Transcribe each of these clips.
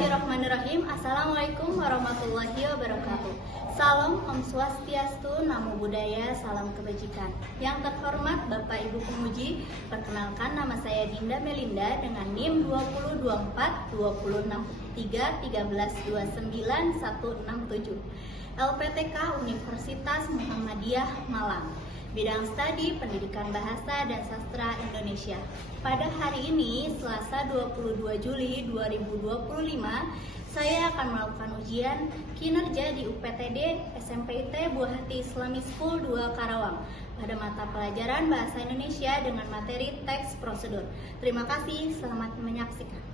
Bismillahirrahmanirrahim. Assalamualaikum warahmatullahi wabarakatuh. Salam Om Swastiastu, Namo Buddhaya, salam kebajikan. Yang terhormat Bapak Ibu Pemuji, perkenalkan nama saya Dinda Melinda dengan NIM 2024 206 3 13 29 167. LPTK Universitas Muhammadiyah Malang. Bidang studi Pendidikan Bahasa dan Sastra Indonesia. Pada hari ini, Selasa 22 Juli 2025, saya akan melakukan ujian kinerja di UPTD SMPIT Buah Hati Islamic School 2 Karawang pada mata pelajaran Bahasa Indonesia dengan materi teks prosedur. Terima kasih, selamat menyaksikan.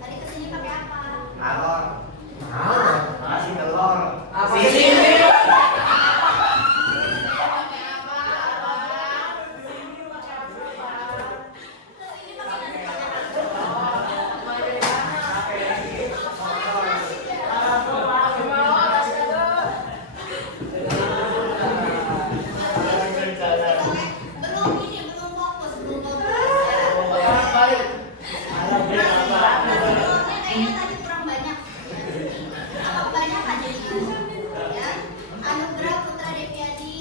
Tadi kesini pakai apa? Alor. Makasih telur. Apa Sini. sih? Belum fokus ya. Kayaknya tadi kurang banyak. Apa banyak aja ya? Anugerah Putra Deviadi.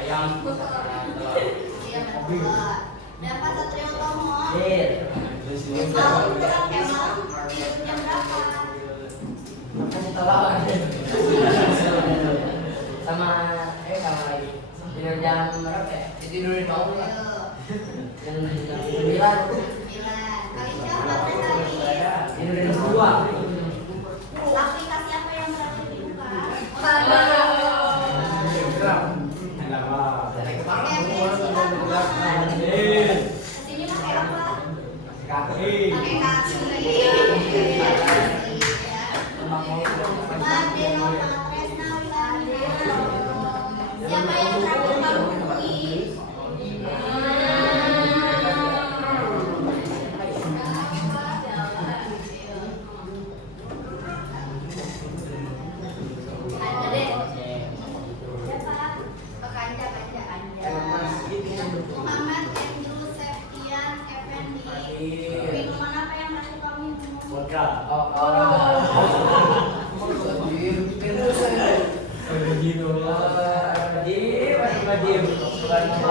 Kenapa? Iya betul. Dapat Satrio Tomo. Malam pulang Kemal. Tidur jam berapa? sama lagi tidur jam berapa ya? Tidurin mau nggak? Jam 9. Kali siapa tadi? Tidurin jam 2. Aplikasi apa yang terakhir dibuka? Kesini pakai apa? Pakai kaki. Madeno Patresna Wiladeno. Siapa yang terakhir kamu hubungi? Ada deh. Siapa? Kanja. Muhammad Andrew Septian Effendi. Minuman apa yang terakhir kamu minum?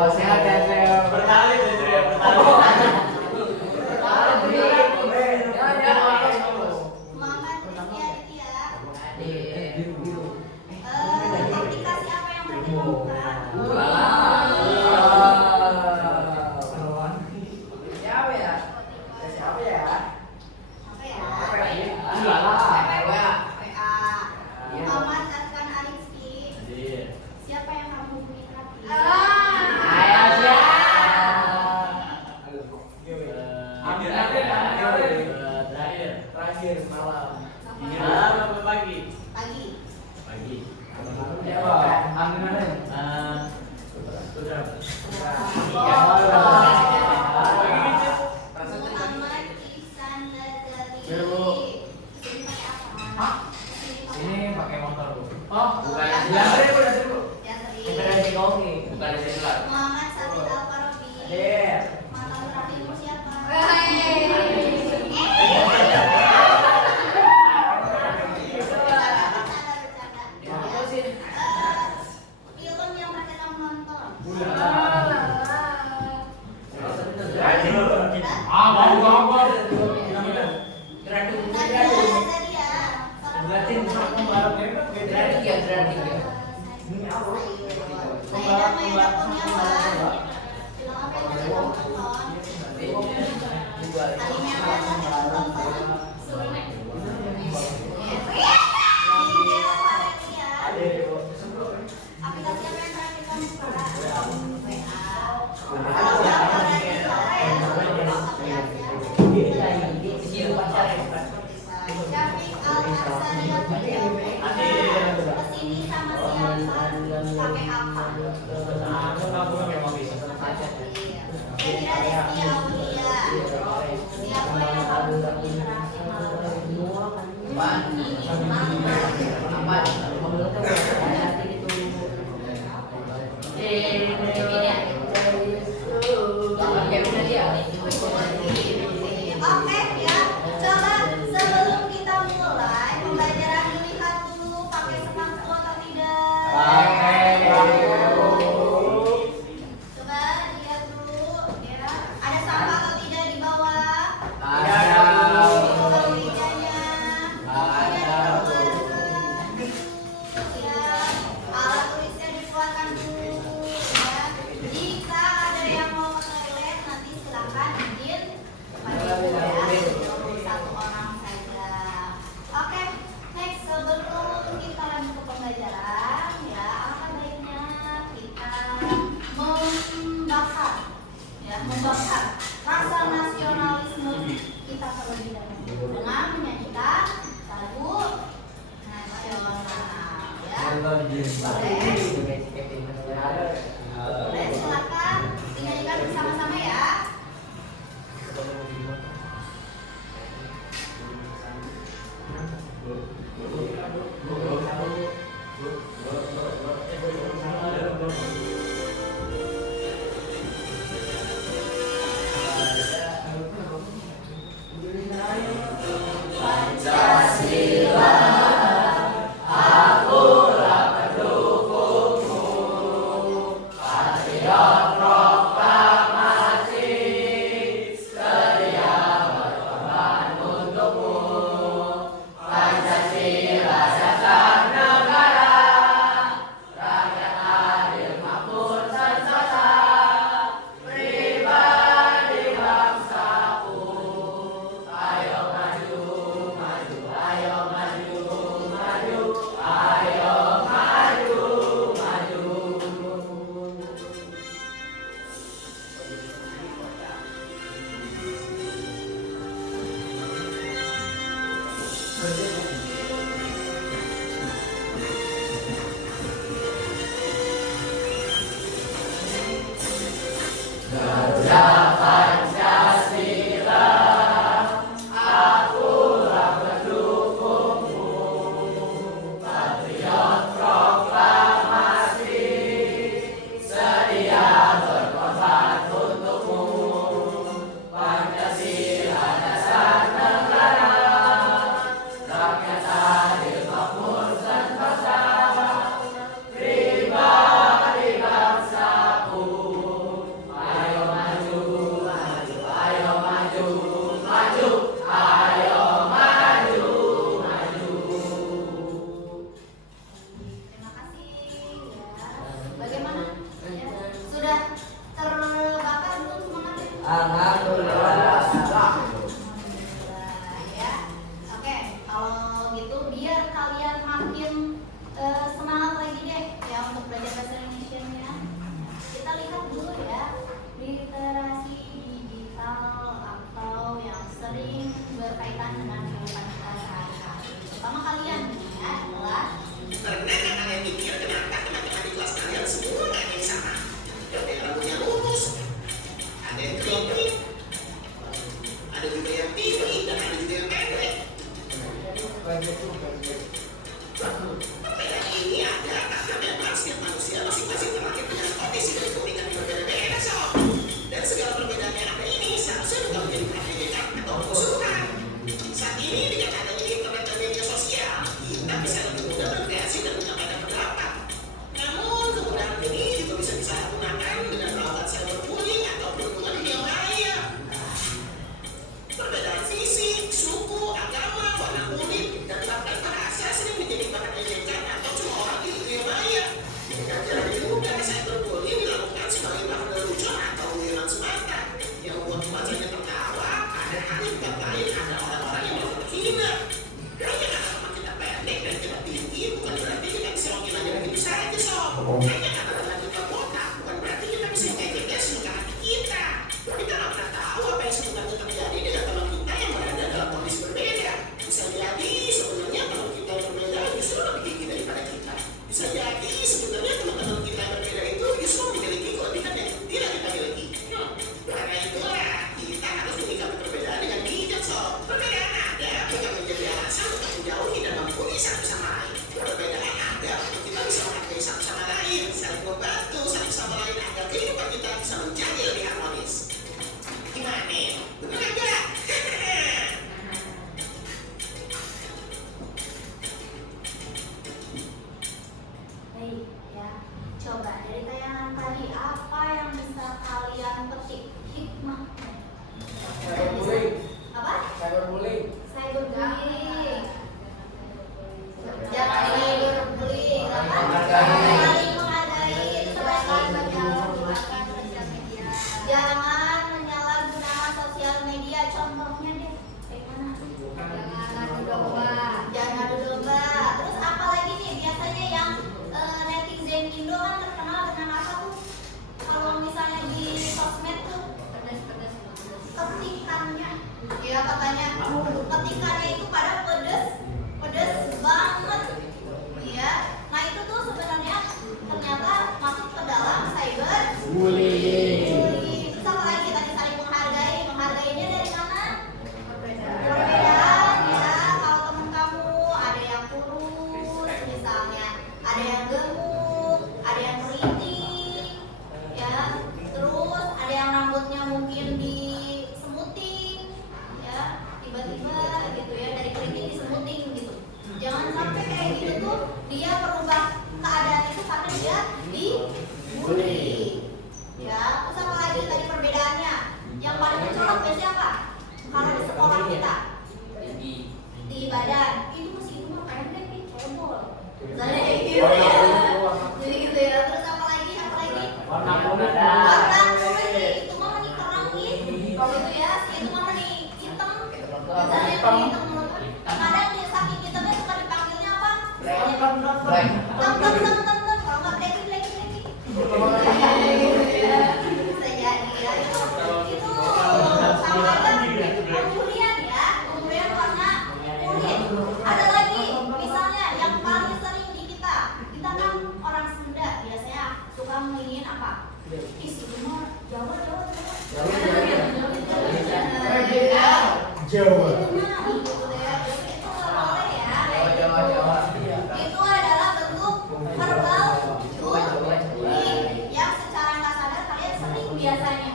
Sehat ya, saya Bertali itu ya, Muhammad Rizky Aditya. Aplikasi apa yang terakhir kamu buka? Apa ya? WA. Muhammad Adkan Arifki. Siapa yang kamu hubungi terakhir? Terakhir malam. Ini malam apa pagi? Pagi. Pagi. Muhammad Ihsan Lazali. Sini pakai apa? Ini pakai motor, Bu. Bukan Yang tadi. bukan selular. Muhammad Sabit Alfarobi. Mantan terakhirmu siapa? Film yang pakai kamu nonton. Tadi ya. Saya namanya Kurniawan. Film apa yang pakai kamu nonton? Anime apa yang pakai kamu nonton? Aplikasi apa yang terakhir kamu buka? Syafiq Al-Hasan kesini sama siapa? Pakai apa? Kira Rizky Aulia. Siapa yang kamu hubungi terakhir Oke ya, coba sebelum kita mulai pembelajaran dilihat dulu pakai sepatu atau tidak. Coba lihat dulu ya, ada sampah atau tidak di bawah? Coba mejanya, bukunya di bawah. Boleh, silakan dinyanyikan bersama-sama ya. Terima kasih ya. Bagaimana? Ya, sudah terbakar belum semangatnya? Alhamdulillah. Alhamdulillah ya. Oke, kalau gitu biar kalian makin semangat lagi deh ya untuk belajar bahasa Indonesianya. Kita lihat dulu ya literasi digital atau yang sering berkaitan dengan kehidupan kita sehari-hari. Pertama kalian ya adalah Karena kan kalian pikir kenapa teman-teman di kelas kalian semua nggak ada yang sama. Ada yang rambutnya lurus, ada yang keriting, ada juga yang tinggi dan ada juga yang pendek. Perbedaan ini ada karena memang setiap manusia masing-masing terlahir dengan kondisi dan keunikan yang berbeda-beda sob. Dan segala perbedaan yang ada ini seharusnya bukan menjadi perbedaan atau musuhan. Saat ini dengan adanya internet dan media sosial, kita bisa lebih mudah berkreasi dan menyampaikan pendapat. Namun kemudahan ini juga bisa disalahgunakan dengan melakukan cyberbullying atau perundungan dunia maya. Perbedaan fisik, suku, agama, warna kulit, dan bahkan bahasa sering menjadi bahan ejekan atau cuma orang di dunia maya. Dengan cara juga cyberbullying dilakukan sebagai bahan lelucon atau guyonan semata yang membuat pembacanya tertawa, padahal di tempat lain ada orang-orang yang menghina. Hanya karena teman kita pendek dan kita tinggi bukan berarti kita bisa menghina dia begitu saja sob. Hanya karena teman kita botak bukan berarti kita bisa mengejeknya sesuka hati kita. Kita nggak pernah tahu apa yang sebenarnya terjadi dengan teman kita yang berada dalam kondisi berbeda. Bisa jadi sebenarnya teman kita yang berbeda justru lebih tinggi daripada kita. Bisa jadi sebenarnya teman-teman kita yang berbeda itu justru memiliki kelebihan yang tidak kita miliki. Karena itulah kita harus menyikapi perbedaan dengan bijak sob. Perbedaan ada bukan menjadi alasan untuk menjauhi dan membuli satu sama lain. Perbedaan ada untuk kita bisa menghargai satu sama lain, saling membantu satu sama lain agar kehidupan kita bisa menjadi lebih harmonis. Gimana? Benar nggak? Kalau itu ya, si itu mana nih? Hitam. Misalnya hitam. Kadang dia saking hitamnya suka dipanggilnya apa? Tem. Kalau nggak blacky. Bisa jadi ya. Itu sama aja. Kemudian warna kuning. Ada lagi, misalnya yang paling sering di kita kan orang Sunda biasanya suka ngingin apa? Ih, semua Jawa. Jawa. Itu adalah bentuk verbal bullying yang secara nggak sadar kalian sering biasanya.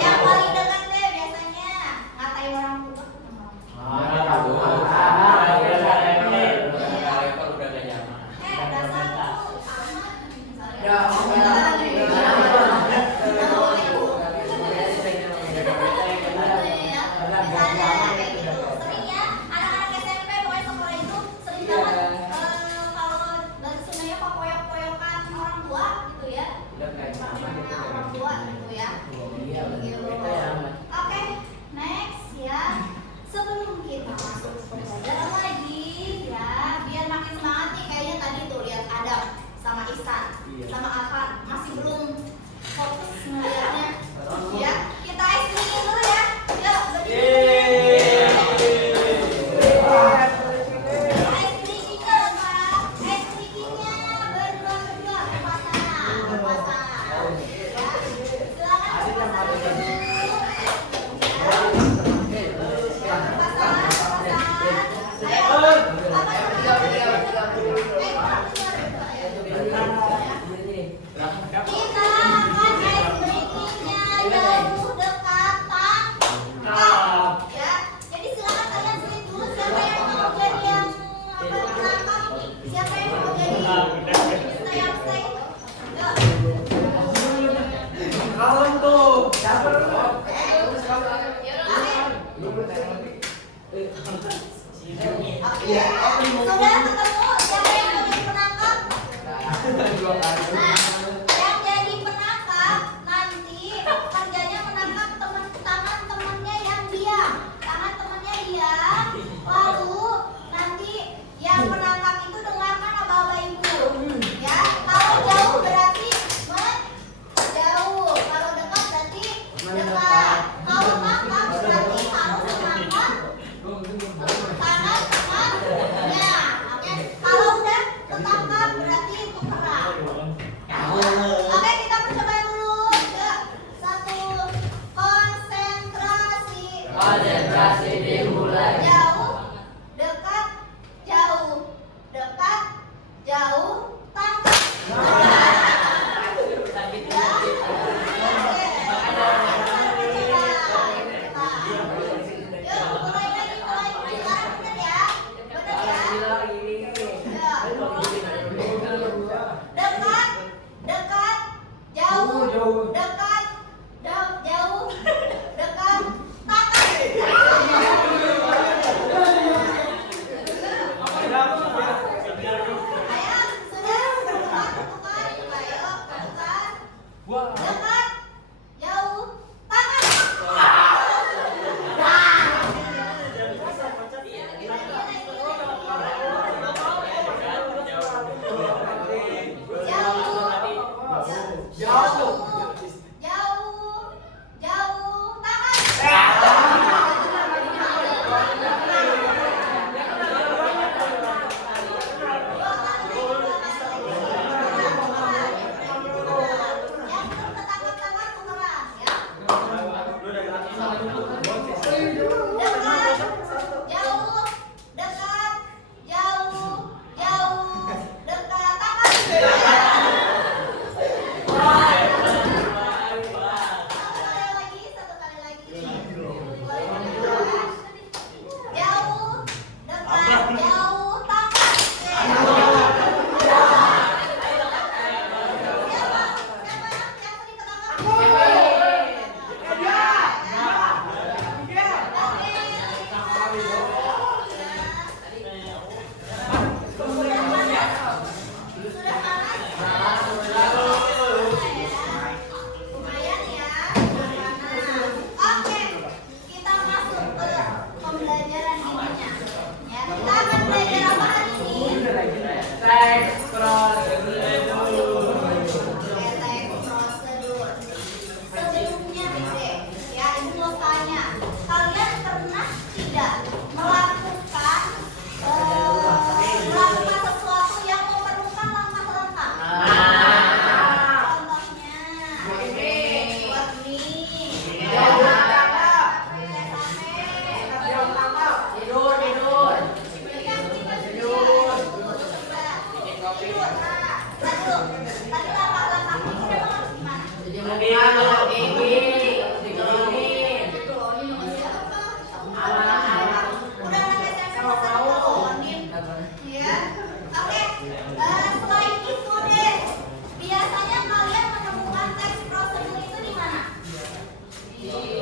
Yang paling dekat deh biasanya ngatain orang tua. Dasar tuh amat. Oke, next ya. Sebelum kita masuk ke pelajaran lagi ya, biar makin semangat nih kayaknya tadi tuh lihat Adam sama Ihsan sama Afan masih belum fokus melihatnya. Ya, kita ice cream dulu ya. Yuk, sudah ketemu siapa yang mau jadi penangkap? Nah, yang jadi penangkap nanti kerjanya menangkap teman-temannya yang diam. Temannya diam. Lalu nanti yang penangkap itu dengarkan aba-aba ibu. Ya, kalau jauh berarti menjauh. Kalau dekat berarti dekat. Kalau tangkap berarti harus menangkap tangan temannya. Oke, kalau udah ketangkap berarti itu perang.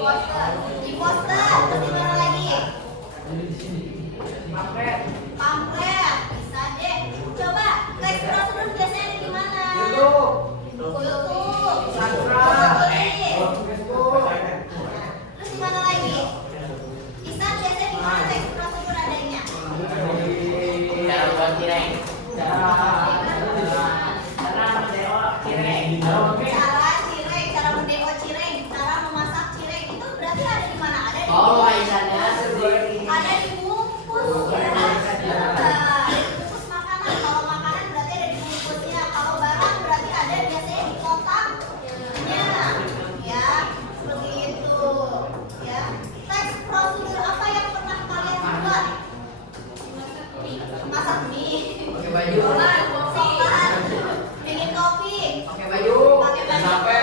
Imposter. Terus di mana lagi? Pamflet. Pamflet. Bisa deh. Coba teks prosedur biasanya ada di mana? YouTube. Instagram. Terus di mana lagi? Bisa biasanya di mana teks prosedur adanya? Cara buat cireng. Cara mendeo cireng, cara memasak cireng itu berarti ada di mana? Ada di Oh, Aisyahnya ada di bungkus ya. Ada di bungkus makanan. Kalau makanan berarti ada di bungkusnya. Kalau barang berarti ada biasanya di kotaknya. Ya, seperti itu. Ya. Teks prosedur apa yang pernah kalian buat? Masak mie. pakai baju. Sopan. Bikin kopi. Pakai baju. Pakai baju. Sampai.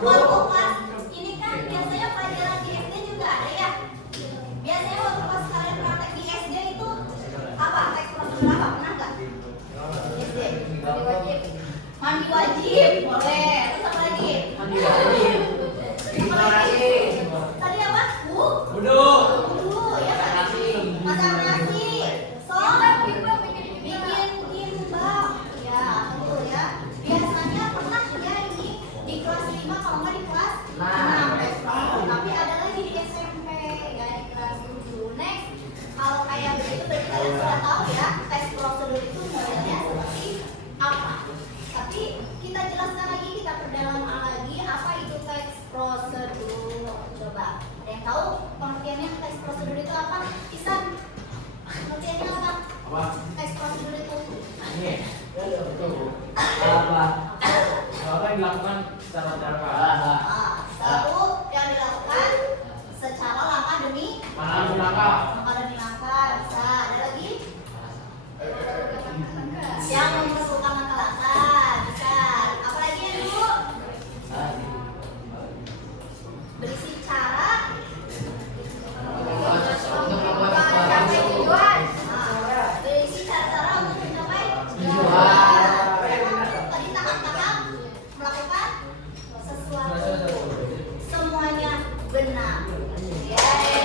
Waktu kelas ini kan biasanya pelajaran di SD juga ada ya. Biasanya waktu pas kalian praktek di SD itu apa? Teks prosedur apa? Pernah nggak? SD. Mandi wajib. Mandi wajib. Boleh. Terus apa lagi? Mandi wajib. Apa lagi? Tadi apa? Wudu. Wudu ya kan? Nasi. Masak nasi. Bikin kimbap. Ya, betul ya. Biasanya pernah ya ini di kelas 5 kalau nggak di kelas 6 teks prosedur. Tapi ada lagi di SMP ya di kelas 7. Next, kalau kayak begitu berarti kalian sudah tahu ya teks prosedur itu modelnya seperti apa. Tapi kita jelaskan lagi, kita perdalam lagi apa itu teks prosedur. Coba, ada yang tahu pengertiannya teks prosedur itu apa? Isan, pengertiannya apa? Apa? Teks prosedur itu. Ini. Apa? Apa yang dilakukan secara Satu yang dilakukan secara langkah demi langkah. langkah demi langkah. Bisa ada lagi yang memerlukan langkah-langkah. Bisa apa lagi yang dulu berisi cara Untuk membuat mencapai sesuatu. tujuan. Berisi cara-cara untuk mencapai Tujuan. Tadi tahap-tahap melakukan sesuatu. Semuanya benar. Yeay.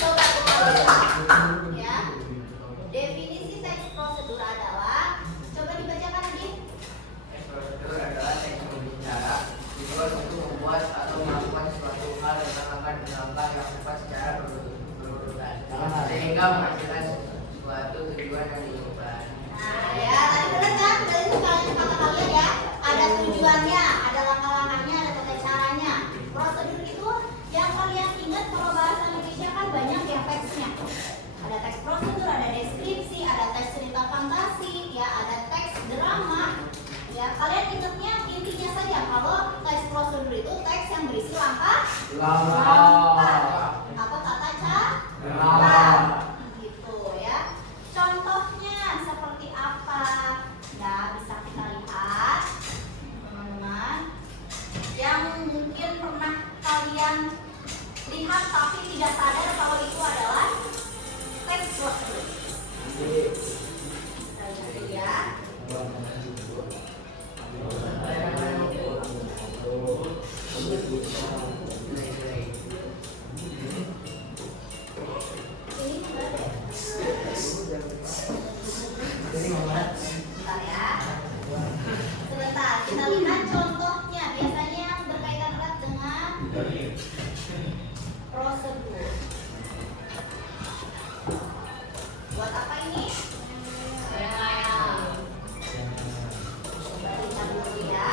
Coba kembali ya. Definisi teks prosedur adalah, coba dibacakan lagi. Teks prosedur adalah teks berbicara dibuat untuk membuat atau melakukan suatu hal dengan langkah demi langkah yang tepat secara berurutan sehingga menghasilkan suatu tujuan yang diinginkan. Nah ya, tadi benar kan? Tadi itu kata kalian ya. Ada tujuannya, ada langkah-langkahnya, ada tata caranya. Prosedur itu yang kalian ingat kalau bahasa Indonesia kan banyak ya teksnya. Ada teks prosedur, ada deskripsi, ada teks cerita fantasi, ya ada teks drama. Ya, kalian ingatnya intinya saja kalau teks prosedur itu teks yang berisi langkah atau tata cara gitu ya. Contohnya seperti apa? Ya, bisa kita lihat teman-teman yang mungkin pernah kalian lihat tapi tidak sadar kalau itu adalah teks prosedur. Kita lihat dulu ya. Ini enggak ada. Bentar ya. Sebentar, kita lihat contohnya. Biasanya yang berkaitan erat dengan prosedur. Buat apa ini? Coba lihat dulu ya.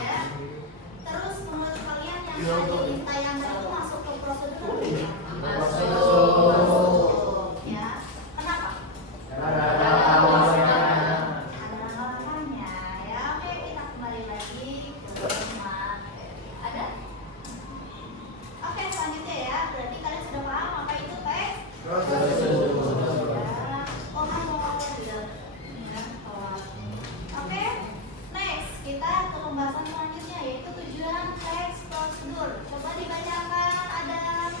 Ya. Terus menurut kalian yang tadi ditayangkan itu masuk ke prosedur atau tidak? Masuk. Ya. Kenapa? Ada langkah-langkahnya. Ya, oke, kita kembali lagi ke materi. Ada? Oke, selanjutnya ya. Berarti kalian sudah paham apa itu teks prosedur. Ya. Oh, kamu mau lihat ya, oke. Next, kita ke pembahasan selanjutnya yaitu tujuan teks prosedur. Coba dibacakan ada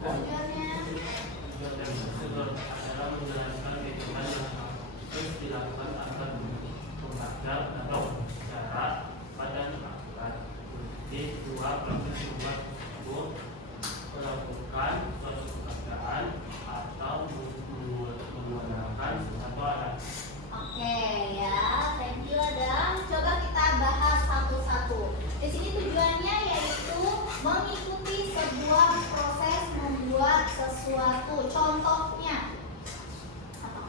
tujuannya. Tujuan dari prosedur adalah menjelaskan kehidupan yang harus dilakukan agar mengajar atau cara pada aturan. Jadi dua proses membuat tersebut melakukan suatu pekerjaan atau menggunakan suatu alat. Oke ya, thank you Adam. Coba kita bahas satu-satu. Di sini tujuannya yaitu mengikuti sebuah proses membuat sesuatu. Contohnya apa?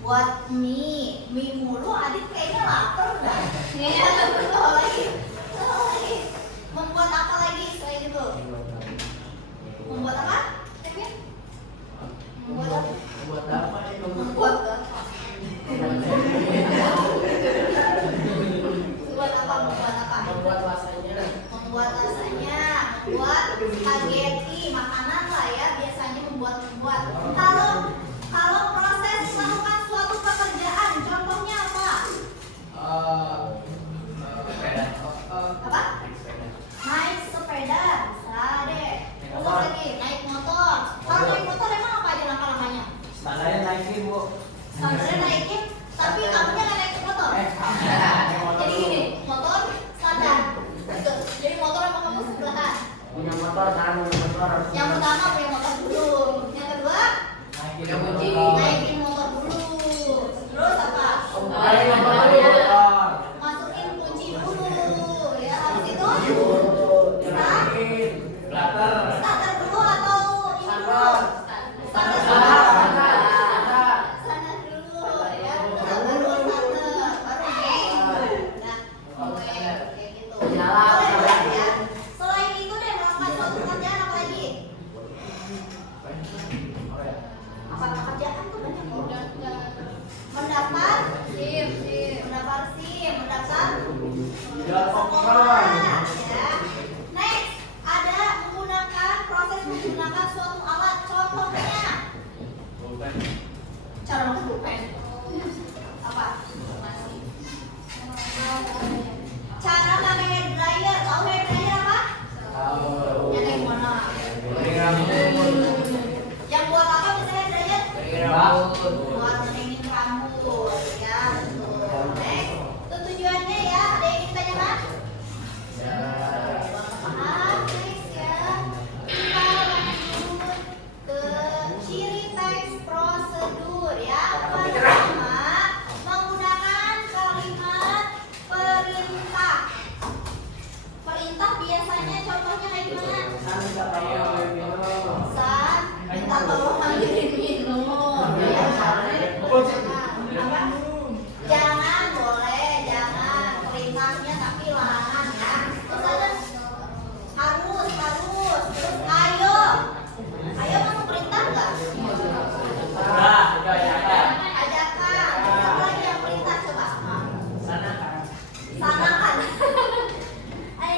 Buat mie mulu. Adit kayaknya lapar dah. Kayaknya lagi. Membuat apa lagi selain itu? Membuat apa? Kevin? Membuat apa? Buat apa itu? Membuat apa? Membuat apa? Membuat apa? Membuat rasanya. Membuat rasanya, membuat spaghetti, makanan lah ya, biasanya membuat. Kalau proses melakukan suatu pekerjaan, contohnya apa? Apa? Naik sepeda, bisa deh. Terus lagi naik motor. Kalau naik motor emang apa aja langkah-langkahnya? Standarnya naikin, Bu. Standarnya naikin, tapi kamunya nggak naik motor. Jadi gini, motor standar. Gitu. Jadi motor apa kamu sebelahan? Punya motor, jangan punya motor harus. Yang pertama punya motor dulu. Yang kedua Naikin kunci. naikin motor dulu. Terus apa? Naikin motor. Masukin kunci dulu. Ya habis itu Naikin. Starter. starter dulu atau ini dulu? Starter dulu. Sana dulu ya. Starter dulu starter. Baru geng. Nah, oke kayak gitu. Boleh ya. Selain itu deh melakukan suatu pekerjaan apa lagi? Apa pekerjaan tuh banyak loh. Mendaftar SIM, mendaftar SIM, mendaftar sekolah ya. Next, ada menggunakan proses menggunakan suatu alat. Contohnya cara pakai pulpen. Apa? Cara pakai hair dryer. Tahu hair dryer apa? Yang kayak gimana? Yang buat apa misalnya hair dryer? Buat ngeringin rambut ya, betul. Next, itu tujuannya ya. Ada yang ingin tanyakan? Next ya. Kita lanjut ke ciri teks prosedur ya. Pertama, menggunakan kalimat perintah. Perintah biasanya contohnya kayak gimana? San, minta tolong ambilin minum. Ya. Apa? Jangan boleh, jangan. Perintahnya tapi larangan ya. Terus ada harus. Terus ayo. Ayo kamu perintah nggak? Ajakan. Terus apa lagi yang perintah coba? Sanakan.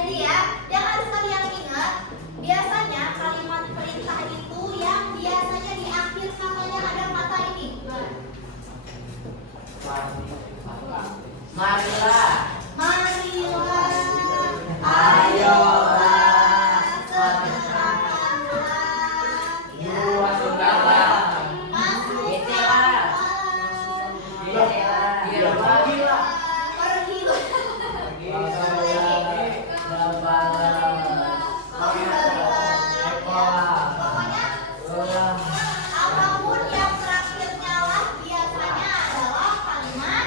Ini ya, yang harus kalian ingat, biasanya kalimat perintah itu yang biasanya di akhir katanya ada kata ini. Marilah. Ayolah, segerakanlah, ya. Masukkanlah. Masukkanlah. Pergilah. Pergilah. Pokoknya apapun yang terakhirnya lah biasanya adalah kalimat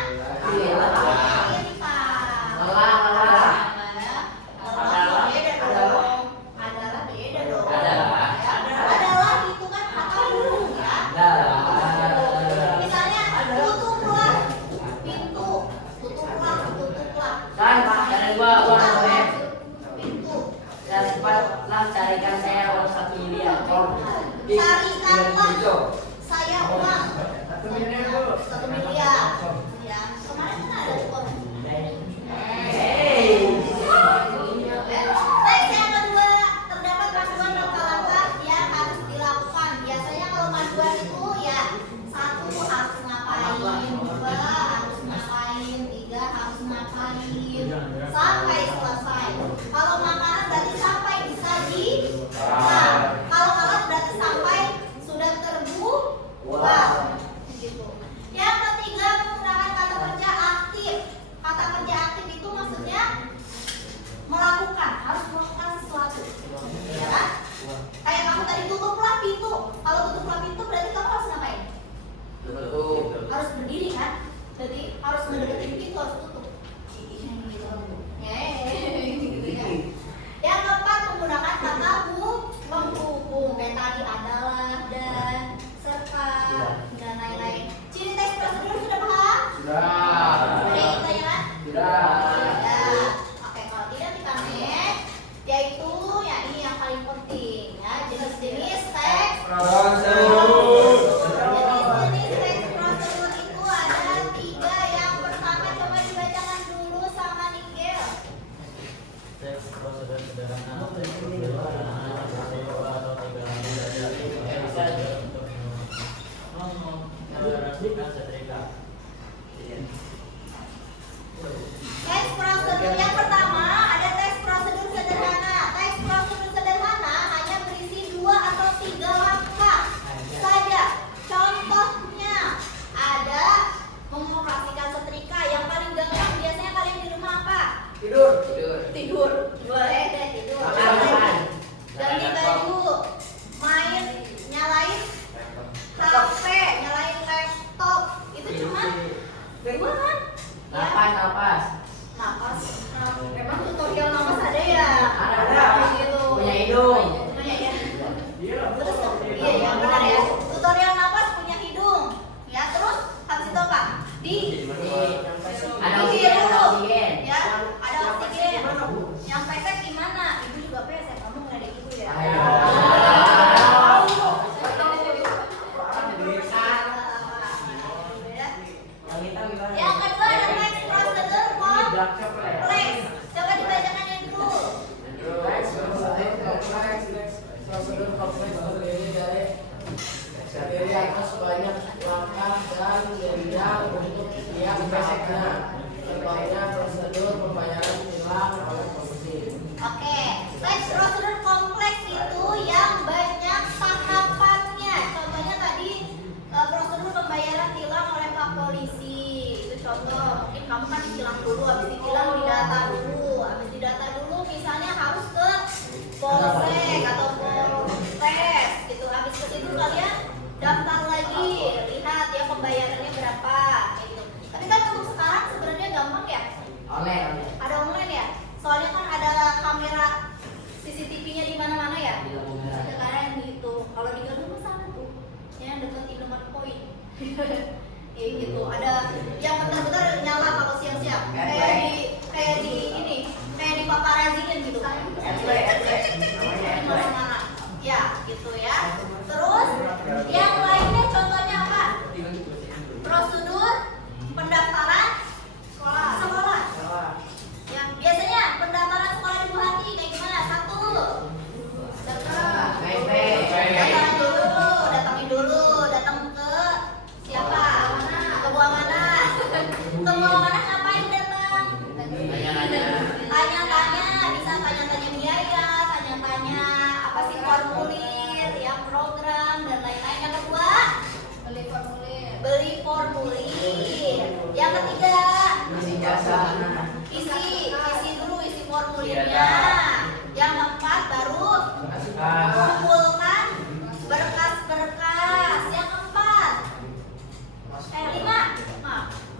Dua kan? Napas, napas. Napas. Memang tutorial napas ada ya? Ada. Gitu. Punya hidung. Punya ya. Iya. Terus iya ya benar ya. Tutorial napas punya hidung. Ya terus habis itu apa? Ada Di oksigen, ada dulu. oksigen. Ya ada oksigen. Yang pesek gimana? Ibu juga pesek. Kamu ngeledek ibu ya? Ayo. Yang kedua ada next prosedur kompleks. Coba dibacakan yang dulu. Prosedur kompleks terdiri atas banyak langkah dan jenjang untuk setiap tahapnya. Contohnya prosedur pembayaran tilang oleh komisi. Oke, next prosedur kompleks itu yang banyak tahapannya. Contohnya tadi prosedur pembayaran tilang oleh Pak Polisi. Itu contoh. Mungkin kamu kan ditilang dulu, habis ditilang didata dulu, habis didata dulu misalnya harus ke polsek atau polres gitu. Habis ke situ kalian daftar lagi, lihat ya pembayarannya berapa kayak gitu. Tapi kan untuk sekarang sebenarnya gampang ya. Online. Ada online ya? Soalnya kan ada kamera CCTV-nya di mana-mana ya. Sekarang gitu. Kalau di Garut mah sana tuh, yang dekat Indomaret Point. Kayak gitu. Ada yang benar-benar nyala kalau siang-siang. Kayak di ini, kayak di paparaziin gitu. Mana-mana. Ya, gitu ya. Terus yang lainnya contohnya apa? Prosedur pendaftaran sekolah. Ya, biasanya pendaftaran sekolah di Bu Hati kayak gimana? Satu, datangin dulu, datang ke siapa? Ke Bu Amanah. Ke Bu Amanah ngapain datang? Tanya-tanya, bisa tanya-tanya biaya, tanya-tanya apa sih formulir, ya program dan lain-lain. Yang kedua, beli formulir. Yang ketiga, isi dulu isi formulirnya. Yang keempat baru kumpulkan berkas-berkas. Yang keempat, lima.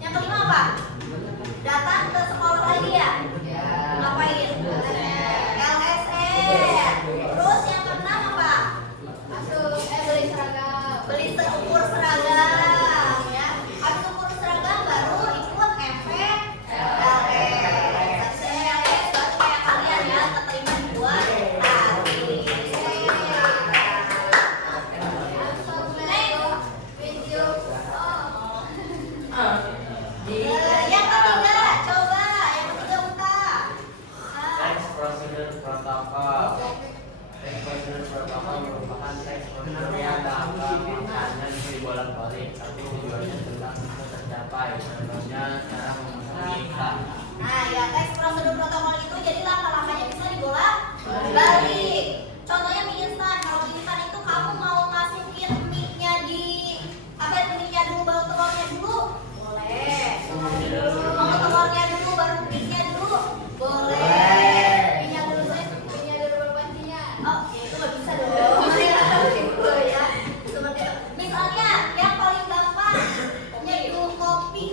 Yang kelima apa? Datang ke sekolah lagi ya? Ngapain? LSR. Terus yang keenam apa? Beli seukur seragam ya. Habis ukur seragam baru ikut MPLS. Baru kayak kalian ya keterima di buat hati. Yang ketiga, coba yang ketiga buka. Teks prosedur protokol. Teks prosedur protokol merupakan teks prosedur yang gampang dan dibolak-balik, tapi tujuannya tetap tercapai. Contohnya cara memesan iklan. Nah, ya teks prosedur protokol itu jadi langkah-langkahnya bisa dibolak-balik. Contohnya mie instan. Kalau mie instan itu kamu mau masukin mie-nya di mie-nya dulu baru telurnya dulu? Boleh. Mau telurnya dulu baru mie-nya dulu? Boleh. Mie-nya dulu baru pancinya. Oh, ya itu nggak bisa dong. Gitu ya. Seperti itu. Misalnya yang paling gampang nyeduh kopi.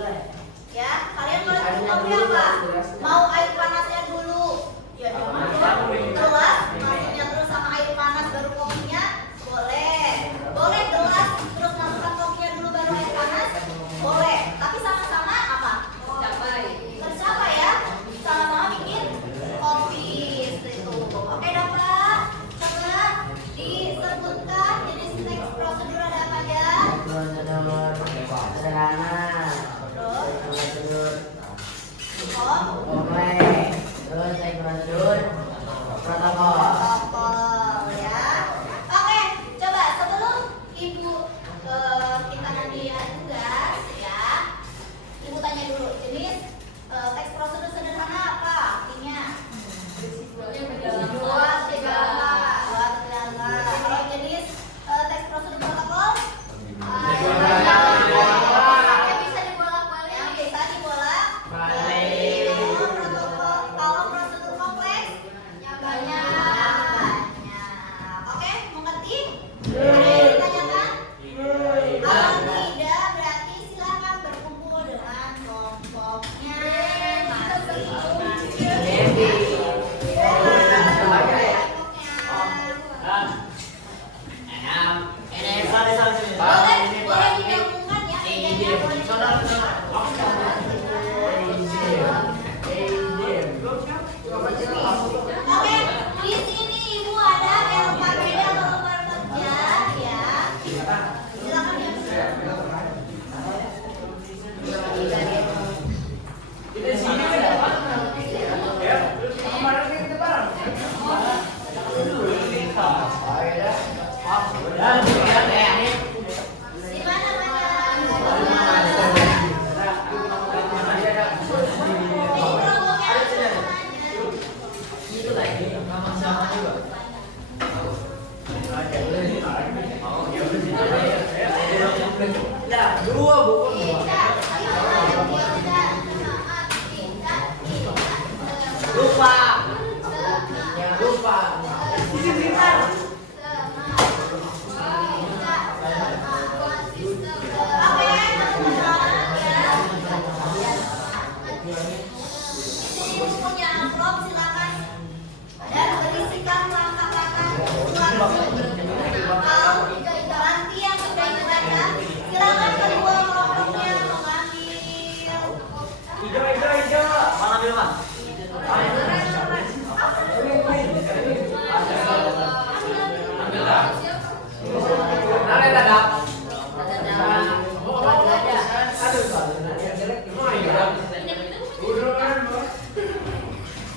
Ya, kalian mau nyeduh kopi apa? Mau air panasnya dulu? Ya jangan dong. Gelas, masuknya terus sama air panas baru kopinya? Boleh. Boleh gelas terus masukkan kopinya dulu baru air panas? Boleh. Tapi sama-sama apa? Tercapai ya. Sama-sama bikin kopi itu. Oke, dapat. Coba disebutkan jenis teks prosedur ada apa aja? Prosedur sederhana. Terus, Prosedur kom,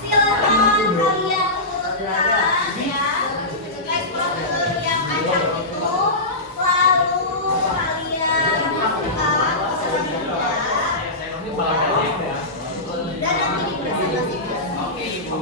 Silakan kalian urutkan ya. Next prosedur yang acak itu, lalu kalian masukkan dan nanti dipresentasikan. Oke, Ibu.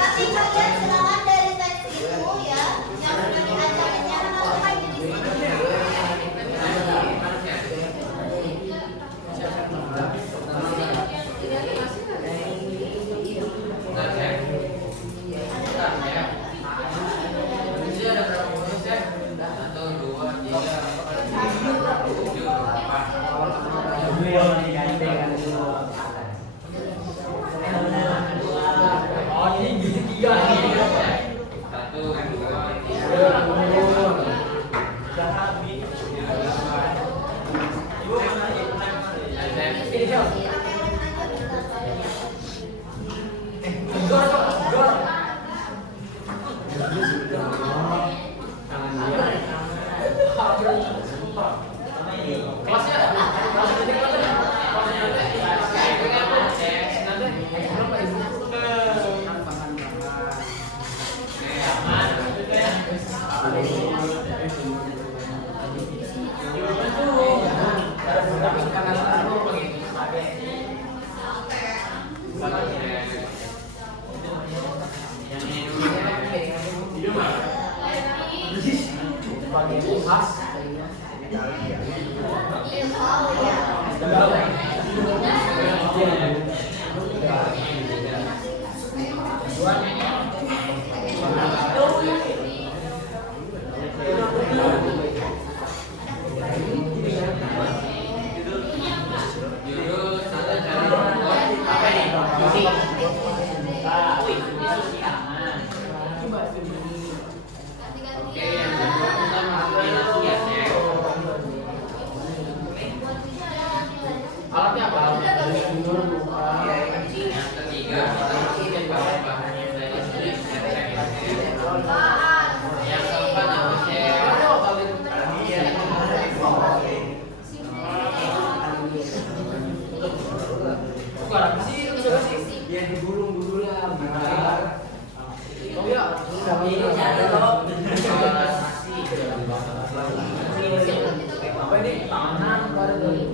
Nanti kalian silakan dari teks itu ya, yang sudah diajarnya lakukan di sini. Bentar, Chef. Bentar, Chef. Di sini ada berapa huruf, Chef? 1, 2, 3, 4, 5, 6, 7, 8. Oh, ini bisa 3 nih. 1, 2, 3. Oke, yang kedua kita masuk ya, Chef. Alatnya apa? Yang ketiga kita masukin bahan-bahan yang tadi sudah dicek ya, Chef. Yang keempat apa, Chef? Biar digulung dulu lah. Oh iya, apa ini? Tangan baru. Ini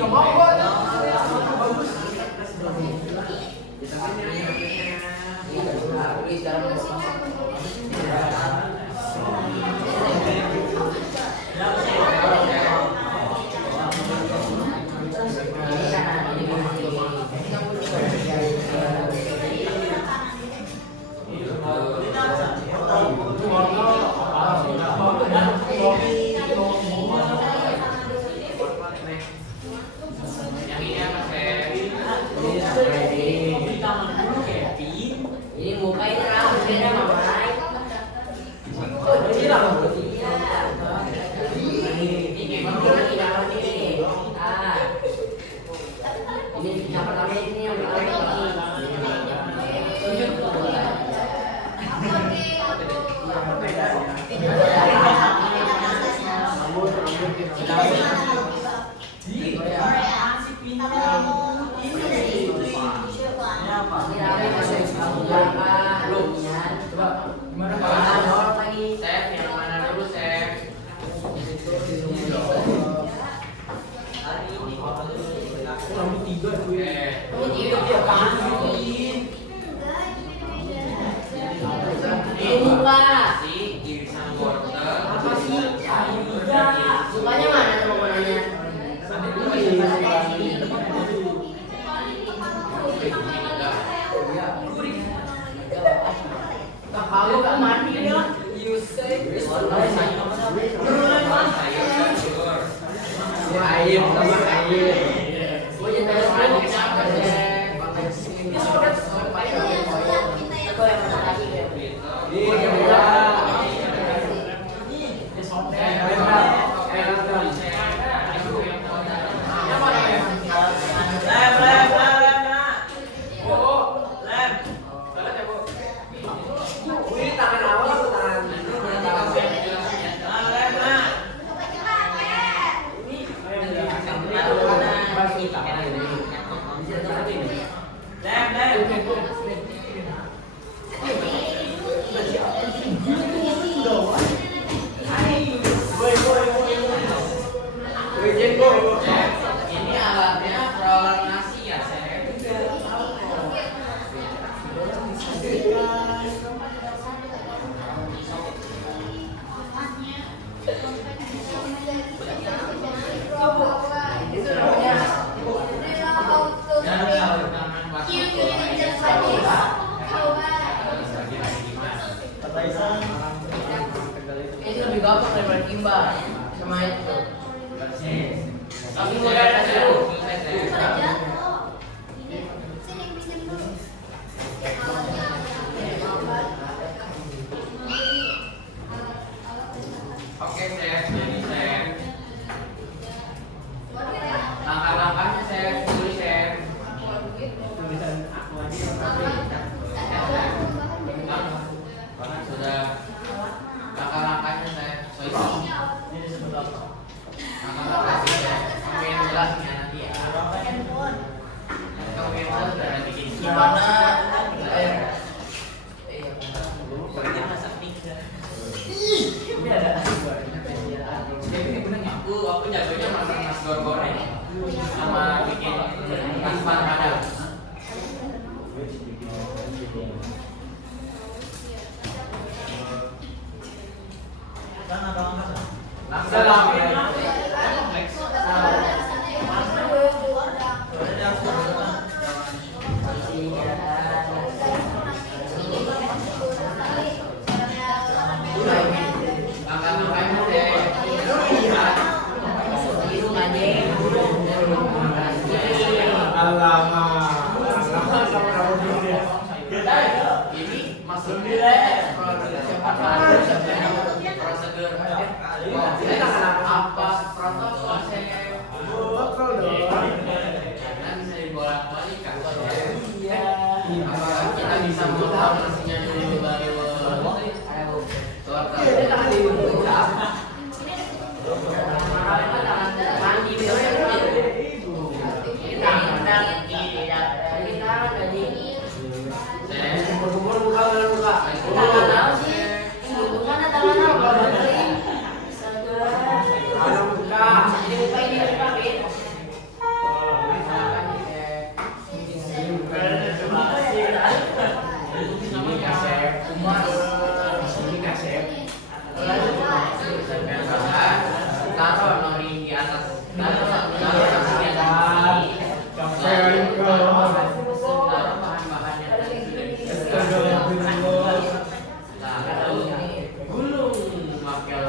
nggak mau gua. Bagus. Yang ini apa, Chef? Ini muka ini rambut beda sama lain. Ini rambut. Iya. Ini rambut ini. Ah. Ini yang pertama ini yang pertama Chef, yang mana dulu, Chef? Rambut 3 tuh. Ini muka. Si irisan wortel. Apa sih? Mukanya mana coba gua nanya? Kalau kan mandi ya. You say Sayur. ayam sama ayam. Gua jadi Ini alatnya perolah nasi ya, Chef. Ini lebih gampang daripada gimbal sama itu. Tapi udah ada dulu. Oke, Chef. Jadi, Chef. Langkah-langkahnya, Chef. Dulu, Chef. Sudah. Langkah-langkahnya, Chef. Langkah-langkahnya, Chef. Kamu yang jelasnya nanti ya. Kamu yang jelas udah bikin gimana? Aku jagonya masak nasi goreng sama bikin nasbar padang. Ini masuk prosedur apa protokol saya karena bisa dibolak-balik kan kita bisa memotong nasinya dulu baru mandi taruh nori di atas taruh nasi di atas taruh bahan-bahannya gulung makel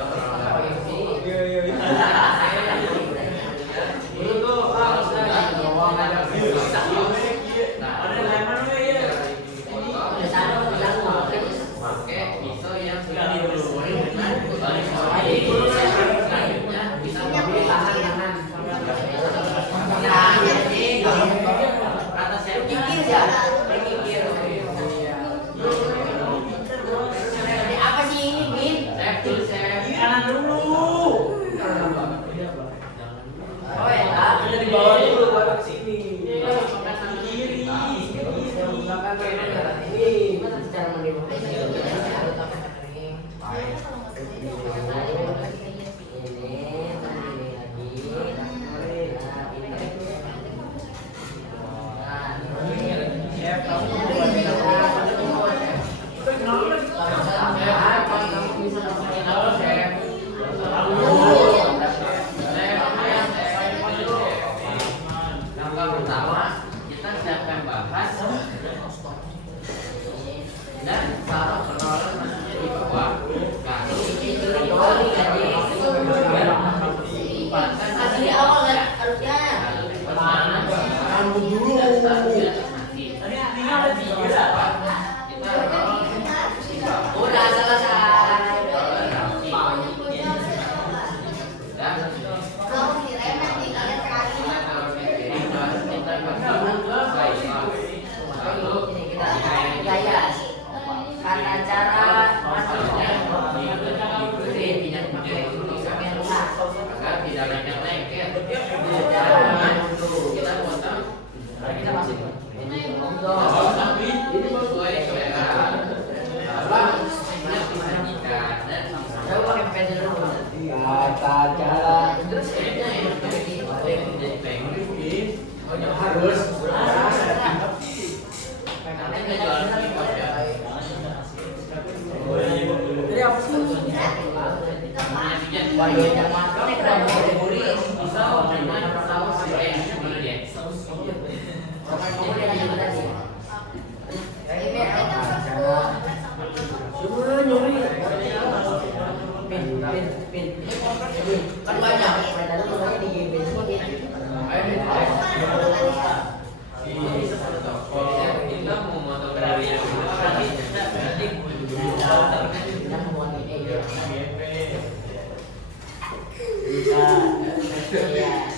Apa sih ini, Bin? kanan dulu. Oh ya, Kak. Udah di bawah dulu baru ke sini. Kanan kiri. Belakang ini. Gimana cara menimbulkan ini? Langkah pertama, kita siapkan bahan dan taruh penolong nasinya di bawah. Lalu Asli awal kan harusnya. perjalanan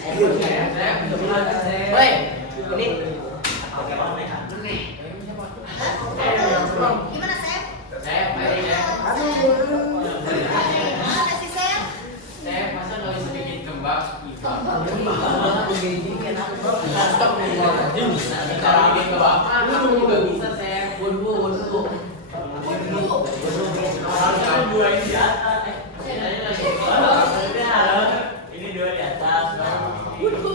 Woi, ini Gimana, Sep? Chef, mari Chef. Mana sih, Sep? Chef, masa nggak bisa bikin kembang? Cara bikin kembang, aku juga bisa Chef. Wudhu. Orang dua ini di atas. Ini dua di atas. Wudhu.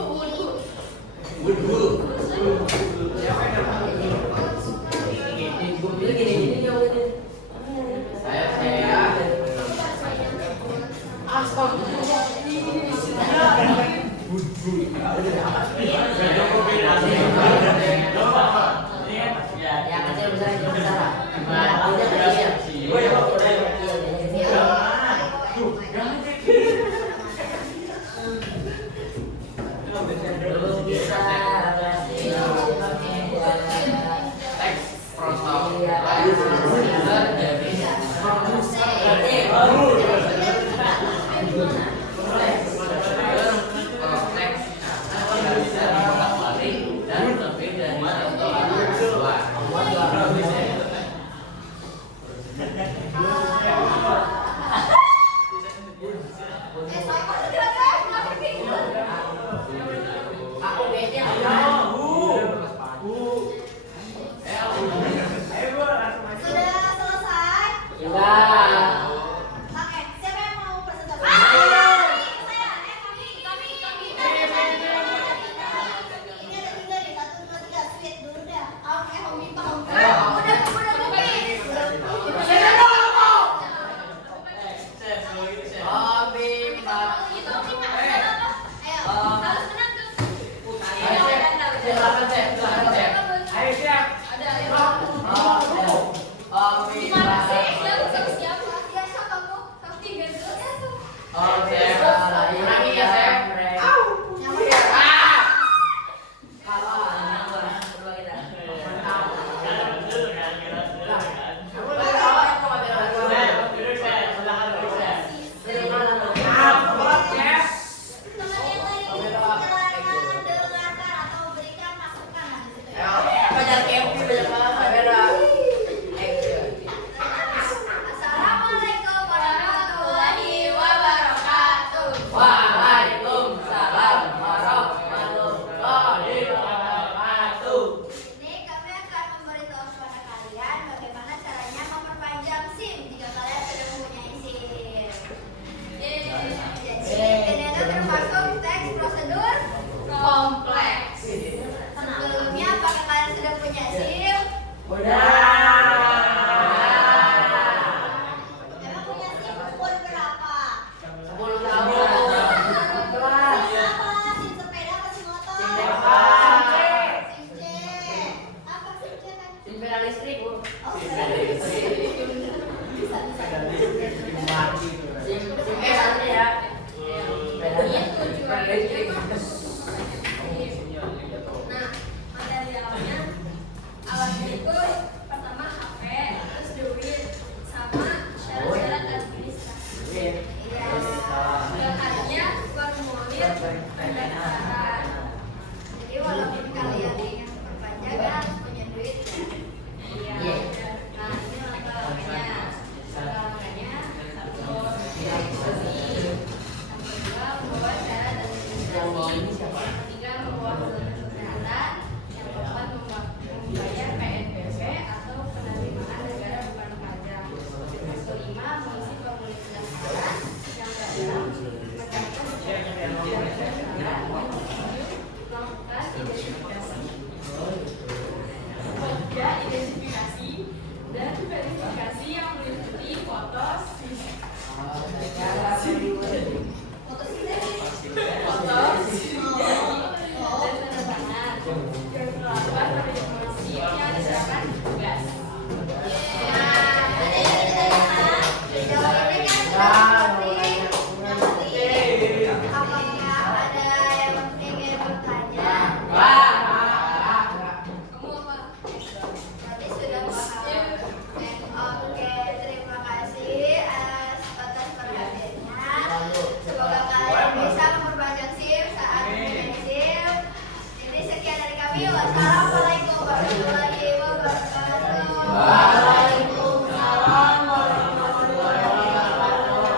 kami. Wassalamualaikum warahmatullahi wabarakatuh. Waalaikumsalam warahmatullahi wabarakatuh.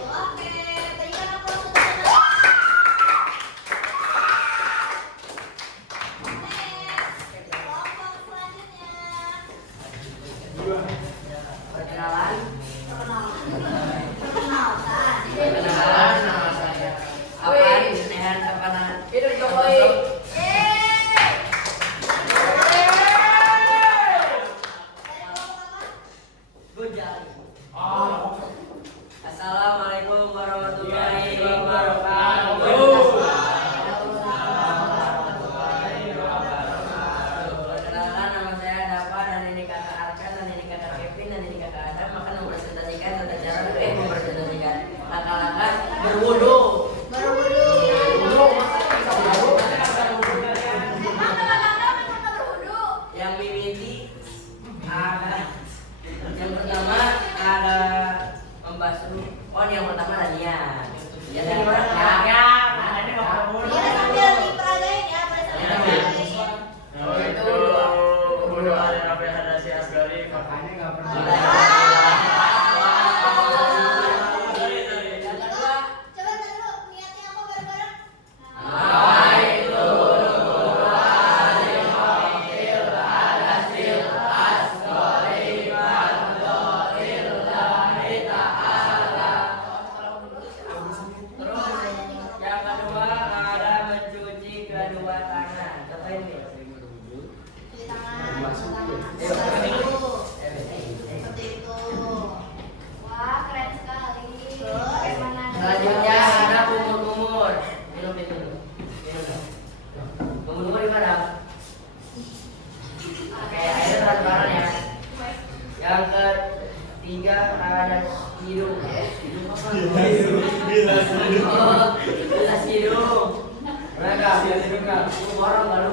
Oke, berikan aku sebentar. Next, kelompok selanjutnya. Perkenalan. Perkenalkan. Perkenalan, nama saya. Apaan? Sehat sapana. Itu Jokowi. Gojali. Oh. Assalamualaikum warahmatullahi wabarakatuh. Perkenalkan, nama saya Dava dan ini kakak Arkan dan ini kakak Kevin dan ini kakak Adam akan mempresentasikan tata cara mempresentasikan laka-laka berwudu. Berwudu. Emang kadang-kadang kita berwudu. Yang mimiti ada yang pertama ada membasuh. Oh, yang pertama ada niat. Yang gimana? Iya, sambil diperagain ya, pada sambil diperagain. Itu berdoa dan apa yang ada si Asgari makanya nggak pernah. Yang kedua, Coba dulu niatnya apa bareng-bareng? yang kedua ada mencuci kedua tangan. Cobain nih. Cuci tangan, seperti itu. Wah, keren sekali. Bagaimana? Selanjutnya ada kumur-kumur. Minum. Kumur-kumur di mana? Oke, airnya transparan ya. Yang ketiga ada hidung. Hidung apa? Oh, bilas hidung. Mereka biasa juga. Orang baru.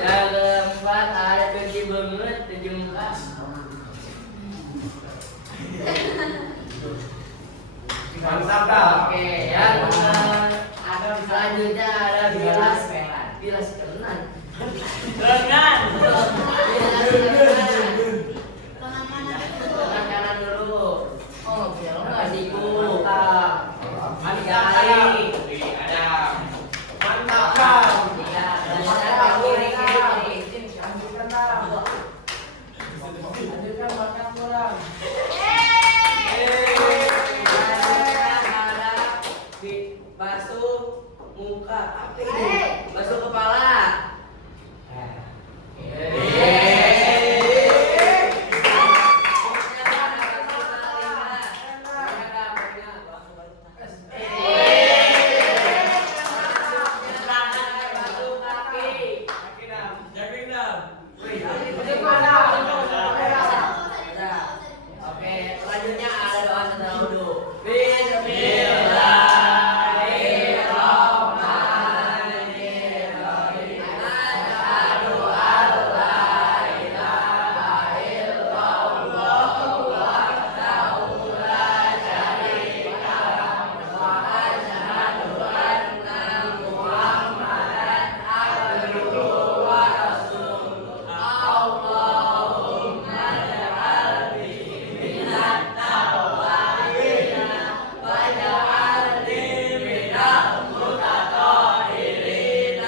Yang keempat ada cuci banget, cuci muka. Mantap dah. Oke, yang selanjutnya ada bilas kenan. Bilas kenan. Lengan. Lengan mana dulu? Lengan kanan dulu. Oh, biar Lengan siku. Mantap Tiga ada. kali. Ada. Mantap kau. Tiga. Selanjutnya yang kiri. Lanjutkan dah. Lanjutkan makan kurang. Ada basuh muka. Apa ini? Basuh kepala. Basuh kaki. Jagung dah. Oke, selanjutnya ada doa setelah wudhu. Bismillahirrahmanirrahim. Asyhadu an la ilaha illallah wahdahu la syarika lahu wa asyhadu anna Muhammadan abduhu wa rasuluh. Allahumma ja'alni minat tawabin waj'alni minal mutatahhirin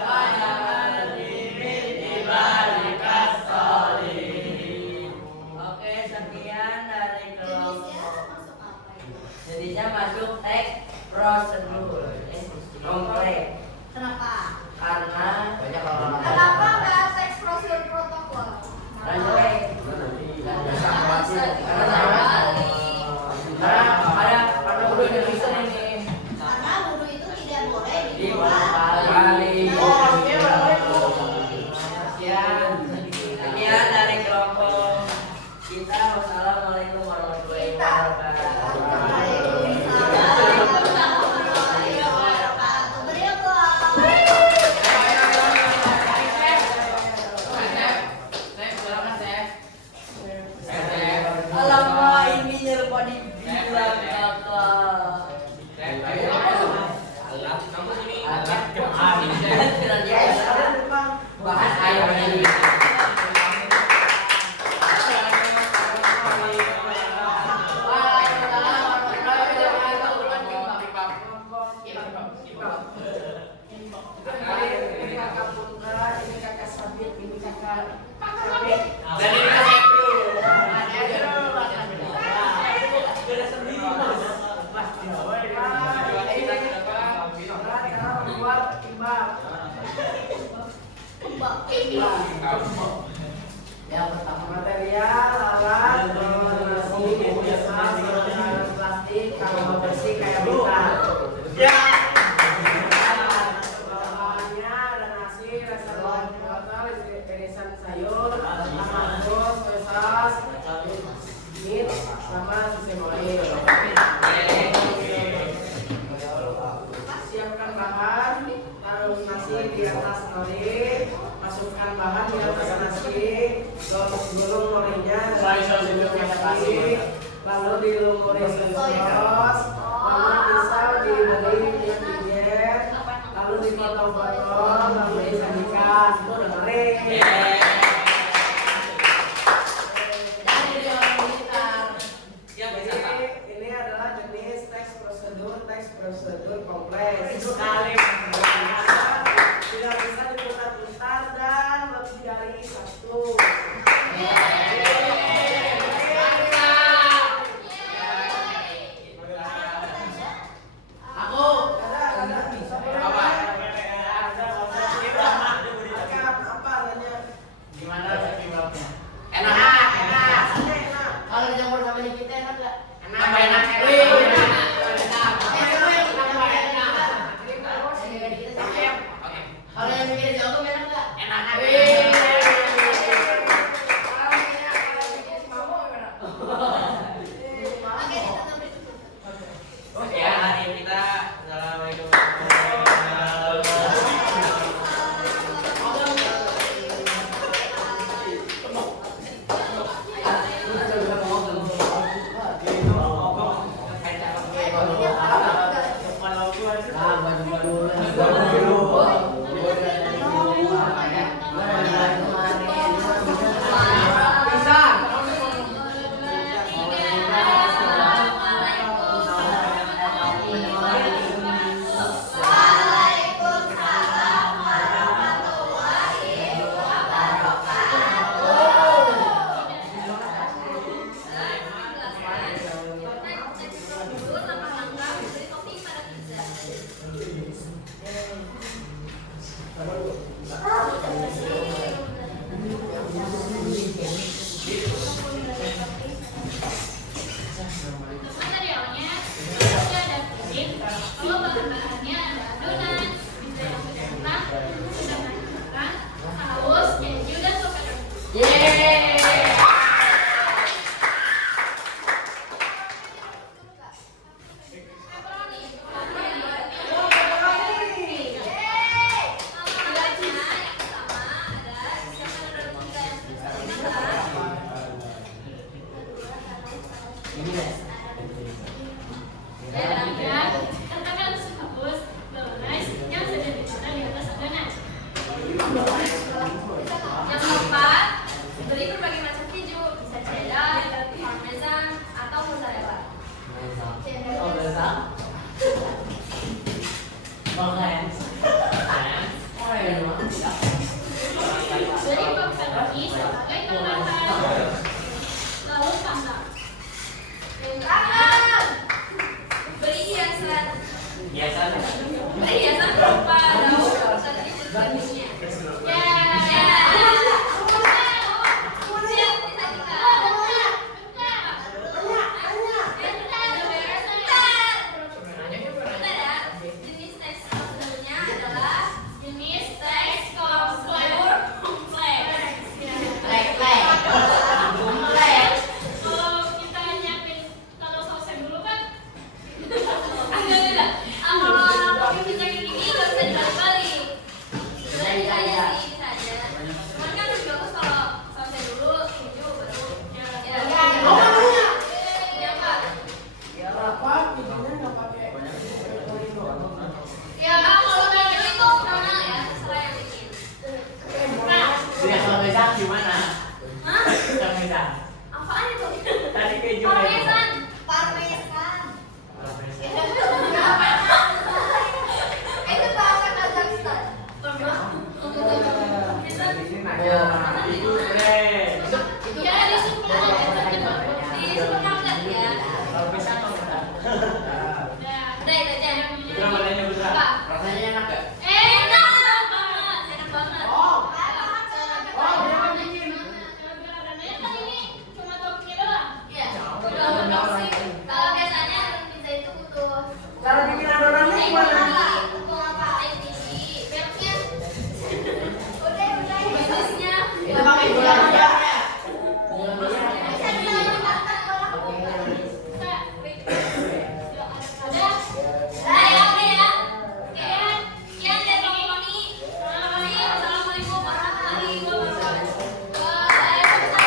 waj'alni min ibadikas sholihin. Oke, sekian dari kelompok. Masuk apa itu? Jadinya masuk teks prosedur komplek Kenapa? karena Banyak orang. Kenapa nggak teks prosedur protokol? ranjang. Karena udah Indonesia ini Karena wudhu itu tidak boleh di dibuat. kali. Oh, maksudnya berapa? Sekian dari kelompok kita. Wassalamualaikum warahmatullahi wabarakatuh. Alamak, ini nyerupa di bilang kakak. Kamu sini. Ini kakak Putra, ini kakak Sabit, ini kakak Sabit. Dan ini kasih dulu. Yang pertama material, alat, nasi, biasa, plastik, kalau bersih kayak buka. Ya. Bahannya ada nasi, restoran wortel, irisan sayur, tomato, soy sauce, meat, sama sesame oil. Siapkan bahan, taruh nasi di atas nori, masukkan bahan di atas nasi, gulung norinya, lalu dilumuri saus, lalu pisau diberi pinggir, lalu dipotong-potong, lalu disajikan. Itu udah kering. Ini adalah jenis teks prosedur kompleks. Sekali tidak bisa diputar-putar dan lebih dari satu. Kalau dicampur sama kita enak nggak? Kalau yang bikin jago enak nggak? Ya, hari kita assalamualaikum warahmatullahi Materialnya ada kuning, kalau bahan-bahannya ada adonan, bisa yang sudah matang, sudah matang, saus, keju dan coklat. Katakan saus, bolognese yang sudah dicetak di atas adonan. Yang keempat, beri berbagai macam keju, bisa cheddar, parmesan, atau mozzarella. Beri pepperoni sebagai tambahan. Lalu tambah. Beri hiasan. Beri hiasan berupa daun tadi jenisnya. Jenis teks selanjutnya adalah jenis teks kompleks. Kalau kita nyiapin kalau sausnya dulu kan enggak. Kalau Tepung apa? Air tinggi. Belnya. Udah. Bisnisnya. Itu pakai gula aja. Bisa dilakukan Udah. Ya, oke ya. Oke ya. Sekian dari kami. Terima kasih. Wassalamualaikum warahmatullahi wabarakatuh. Waalaikumsalam.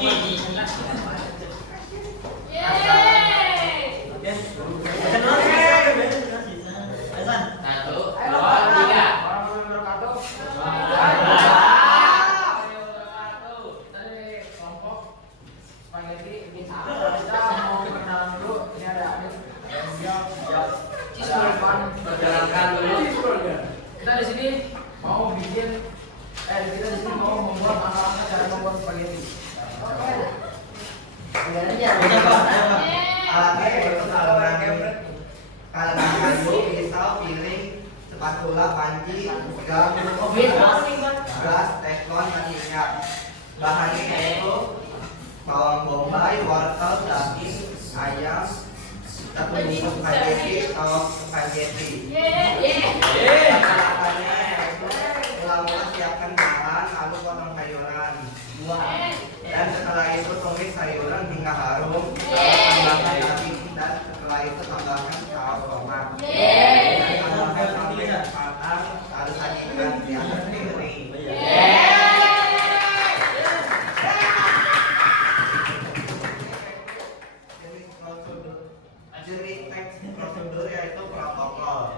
Yeay. Satu, dua, tiga. Perkenalkan dulu. Kita di sini mau bikin kita di sini mau membuat anak-anak cara membuat spaghetti. Alatnya berbentuk kalengan kayu, pisau, piring, spatula, panci, gam, gas, teflon, dan minyak. Bahannya yaitu bawang bombay, wortel, daging, ayam, satu bungkus spaghetti, saus spaghetti. Bahan-bahannya yaitu mula-mula siapkan bahan, lalu potong sayuran. Dan setelah itu tumis sayuran hingga harum. Tambahkan daging dan setelah itu tambahkan saus tomat. Dan tambahkan sampai matang, lalu sajikan di atas piring. Jenis teks prosedur yaitu protokol.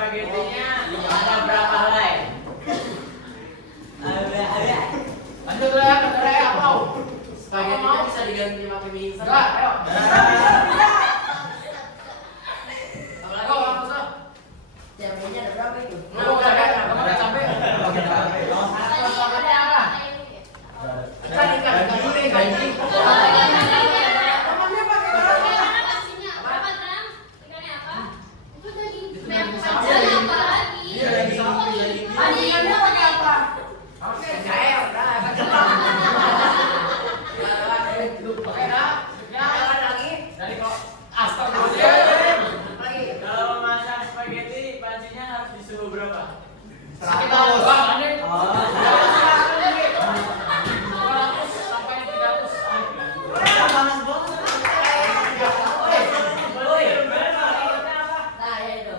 Spagettinya ada berapa helai? Lanjut ya, apa? Spagettinya bisa diganti pakai mie instan. Enggak, ayo. Cabainya ada berapa itu? Kamu udah sampai? Kalau masak spaghetti, pancinya harus di suhu berapa? 200 sampai 300. Nah, ya itu.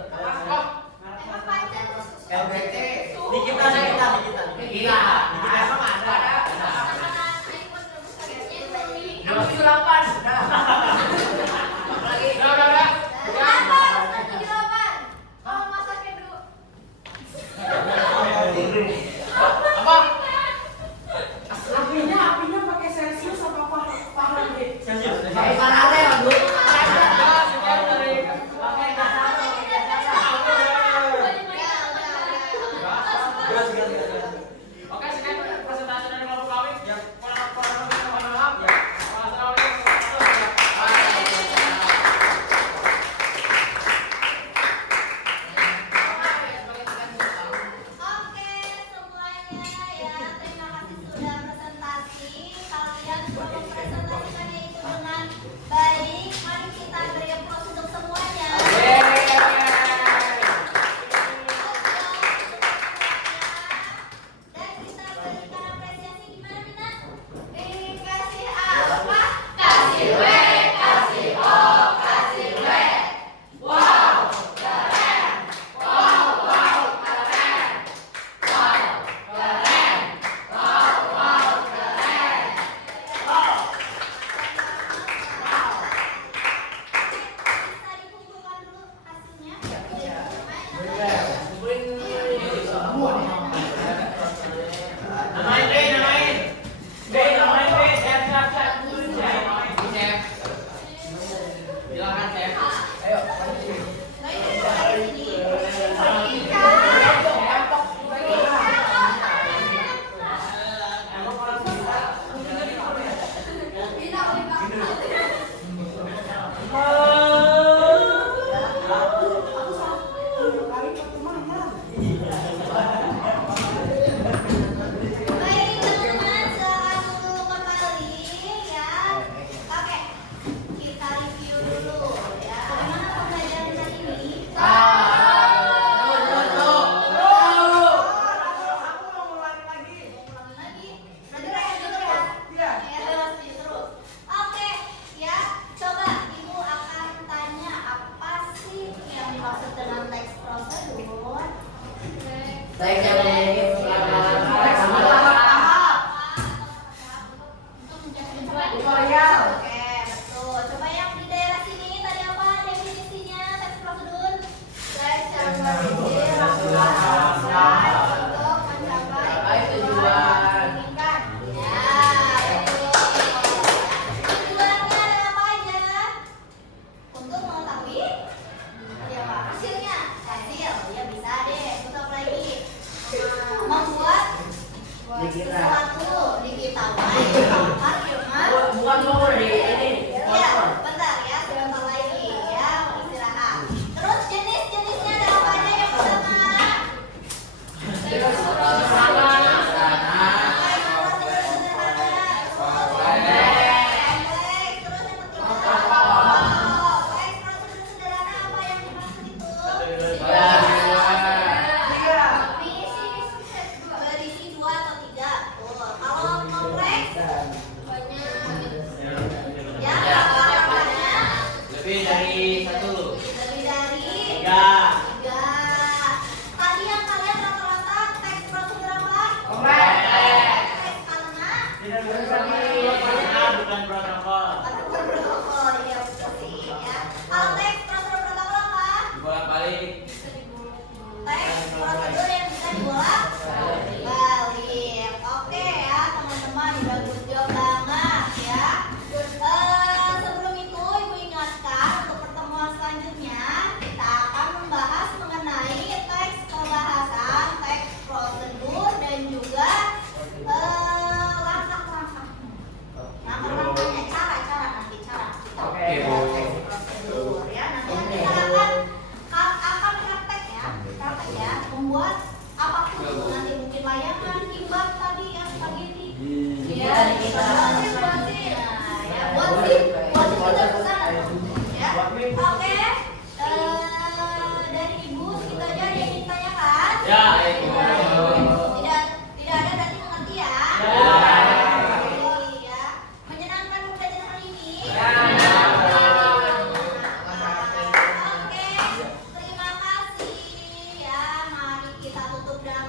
Apinya pakai Celsius apa Fahrenheit? Kayak paralel ya, Bu. Oke, sekian presentasi dari kelompok kami. Yang kurang lebih mohon maaf. Wassalamualaikum. Oke, semuanya ya. Terima kasih sudah presentasi. Kalian sudah mempresentasikannya itu dengan baik. Mari kita beri applause untuk semuanya. Baik teman-teman, selalu kembali ya. Oke, kita review dulu ya. Bagaimana pembelajaran hari ini? Ulangi lagi. Berarti kayak gitu ya? Iya. Lanjut terus. Oke, ya. Coba Ibu akan tanya apa sih yang dimaksud dengan teks prosedur? Teks yang memiliki Oke, betul. Coba yang di daerah sini tadi apa definisinya teks prosedur? Teks yang berpikir rasional untuk mencapai tujuan yang diinginkan. Ya, betul. Tujuannya adalah apa aja? Untuk mengetahui ya apa? Hasilnya. Hasil, ya bisa deh. Terus apa lagi? Membuat sesuatu diketahui tanpa ilmu. bukan mau di ini. Iya, bentar ya, sebentar lagi ya, mau istirahat. Terus jenis-jenisnya ada apa aja yang pertama? Berisi 2 atau 3. Kalau kompleks ya, apa-apanya Lebih dari satu. lebih dari Tiga. 3. Tadi yang kalian rata-rata teks prosedur apa? Teks karena Bukan protokol. atau protokol ya betul sih ya. Kalau teks prosedur protokol apa? Bolak-balik. Teks prosedur yang bisa dibolak balik. Oke ya teman-teman, udah good job banget ya. Sebelum itu Ibu ingatkan untuk pertemuan selanjutnya kita akan membahas mengenai teks pembahasan, teks prosedur dan juga langkah-langkahnya. Langkah-langkahnya, cara nanti cara kita Oke, belajar Bu. teks prosedur ya. Nanti kita akan praktek ya, membuat apapun itu nanti mungkin layangan, kimbab tadi ya, spaghetti. Iya, buat sih kita kesana ya. Oke, dari Ibu segitu aja ada yang ditanyakan. Ya, Ibu. Tidak ada berarti mengerti ya. Ya. Iya. Menyenangkan pembelajaran hari ini. Oke, terima kasih ya. Mari kita tutup dengan